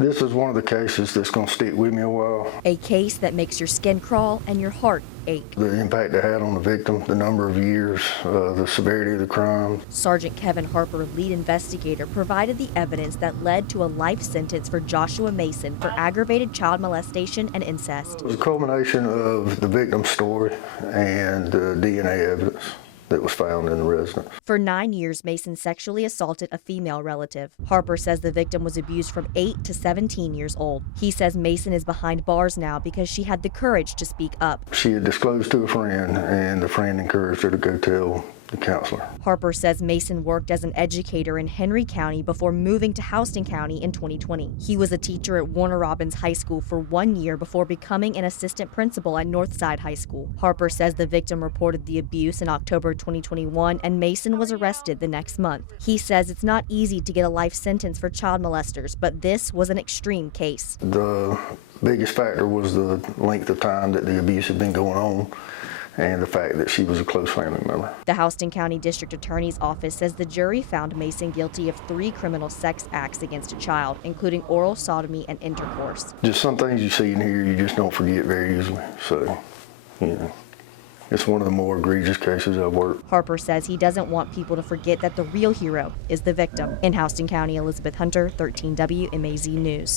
This is one of the cases that's going to stick with me a while. A case that makes your skin crawl and your heart ache. The impact it had on the victim, the number of years, the severity of the crime. Sergeant Kevin Harper, lead investigator, provided the evidence that led to a life sentence for Joshua Mason for aggravated child molestation and incest. It was a culmination of the victim's story and DNA evidence that was found in the residence. For 9 years, Mason sexually assaulted a female relative. Harper says the victim was abused from 8 to 17 years old. He says Mason is behind bars now because she had the courage to speak up. She had disclosed to a friend, and the friend encouraged her to go tell the counselor. Harper says Mason worked as an educator in Henry County before moving to Houston County in 2020. He was a teacher at Warner Robins High School for 1 year before becoming an assistant principal at Northside High School. Harper says the victim reported the abuse in October 2021 and Mason was arrested the next month. He says it's not easy to get a life sentence for child molesters, but this was an extreme case. The biggest factor was the length of time that the abuse had been going on, and the fact that she was a close family member. The Houston County District Attorney's Office says the jury found Mason guilty of 3 criminal sex acts against a child, including oral sodomy and intercourse. Just some things you see and hear you just don't forget very easily. So, it's one of the more egregious cases I've worked. Harper says he doesn't want people to forget that the real hero is the victim. In Houston County, Elizabeth Hunter, 13 WMAZ News.